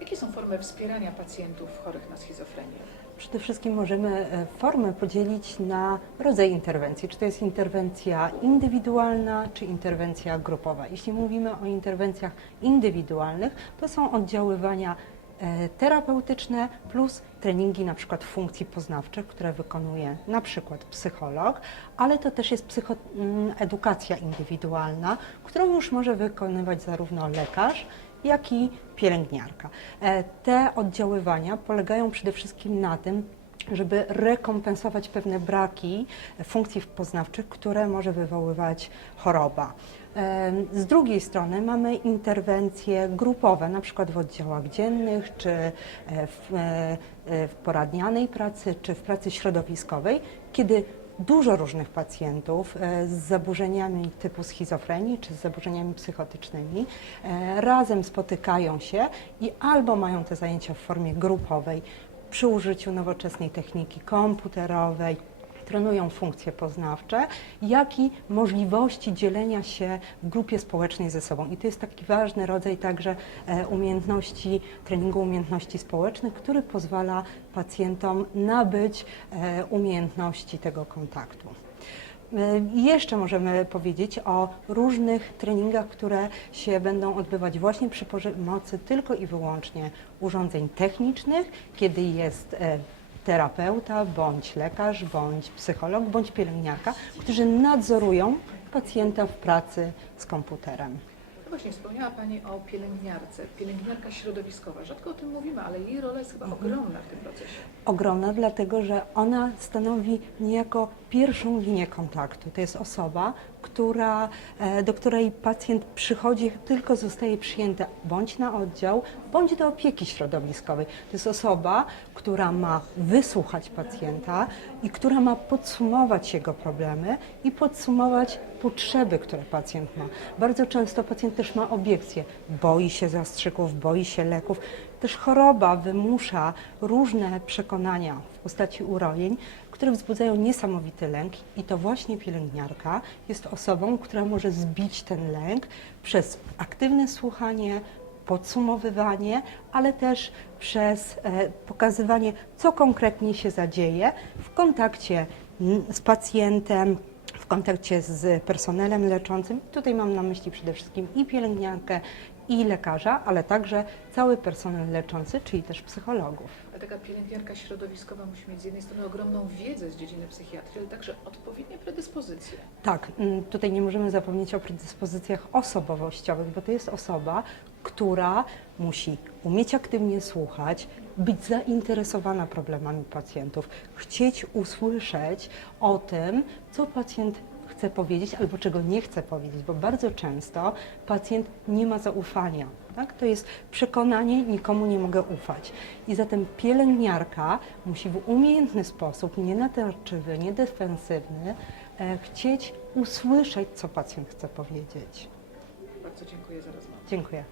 Jakie są formy wspierania pacjentów chorych na schizofrenię? Przede wszystkim możemy e, formę podzielić na rodzaj interwencji. Czy to jest interwencja indywidualna, czy interwencja grupowa. Jeśli mówimy o interwencjach indywidualnych, to są oddziaływania e, terapeutyczne plus treningi na przykład funkcji poznawczych, które wykonuje na przykład psycholog, ale to też jest psycho, mm, indywidualna, którą już może wykonywać zarówno lekarz, jak i pielęgniarka. E, Te oddziaływania polegają przede wszystkim na tym, żeby rekompensować pewne braki funkcji poznawczych, które może wywoływać choroba. E, Z drugiej strony mamy interwencje grupowe, na przykład w oddziałach dziennych, czy e, w, w poradnianej pracy, czy w pracy środowiskowej, kiedy dużo różnych pacjentów e, z zaburzeniami typu schizofrenii czy z zaburzeniami psychotycznymi e, razem spotykają się i albo mają te zajęcia w formie grupowej przy użyciu nowoczesnej techniki komputerowej, trenują funkcje poznawcze, jak i możliwości dzielenia się w grupie społecznej ze sobą. I to jest taki ważny rodzaj także e, umiejętności, treningu umiejętności społecznych, który pozwala pacjentom nabyć e, umiejętności tego kontaktu. E, Jeszcze możemy powiedzieć o różnych treningach, które się będą odbywać właśnie przy pomocy tylko i wyłącznie urządzeń technicznych, kiedy jest terapeuta, bądź lekarz, bądź psycholog, bądź pielęgniarka, którzy nadzorują pacjenta w pracy z komputerem. No właśnie, wspomniała Pani o pielęgniarce. Pielęgniarka środowiskowa. Rzadko o tym mówimy, ale jej rola jest chyba ogromna w tym procesie. ogromna, dlatego że ona stanowi niejako pierwszą linię kontaktu. To jest osoba, która, e, do której pacjent przychodzi, tylko zostaje przyjęty bądź na oddział, bądź do opieki środowiskowej. To jest osoba, która ma wysłuchać pacjenta i która ma podsumować jego problemy i podsumować potrzeby, które pacjent ma. Bardzo często pacjent też ma obiekcje, boi się zastrzyków, boi się leków. Też choroba wymusza różne przekonania w postaci urojeń, które wzbudzają niesamowity lęk i to właśnie pielęgniarka jest osobą, która może zbić ten lęk przez aktywne słuchanie, podsumowywanie, ale też przez e, pokazywanie, co konkretnie się zadzieje w kontakcie mm, z pacjentem, w kontakcie z personelem leczącym. Tutaj mam na myśli przede wszystkim i pielęgniarkę, i lekarza, ale także cały personel leczący, czyli też psychologów. A taka pielęgniarka środowiskowa musi mieć z jednej strony ogromną wiedzę z dziedziny psychiatrii, ale także odpowiednie predyspozycje. Tak, mm, tutaj nie możemy zapomnieć o predyspozycjach osobowościowych, bo to jest osoba, która musi umieć aktywnie słuchać, być zainteresowana problemami pacjentów, chcieć usłyszeć o tym, co pacjent chce powiedzieć albo czego nie chce powiedzieć, bo bardzo często pacjent nie ma zaufania. Tak? To jest przekonanie, nikomu nie mogę ufać. I zatem pielęgniarka musi w umiejętny sposób, nie natarczywy, nie defensywny, e, chcieć usłyszeć, co pacjent chce powiedzieć. Bardzo dziękuję za rozmowę. Dziękuję.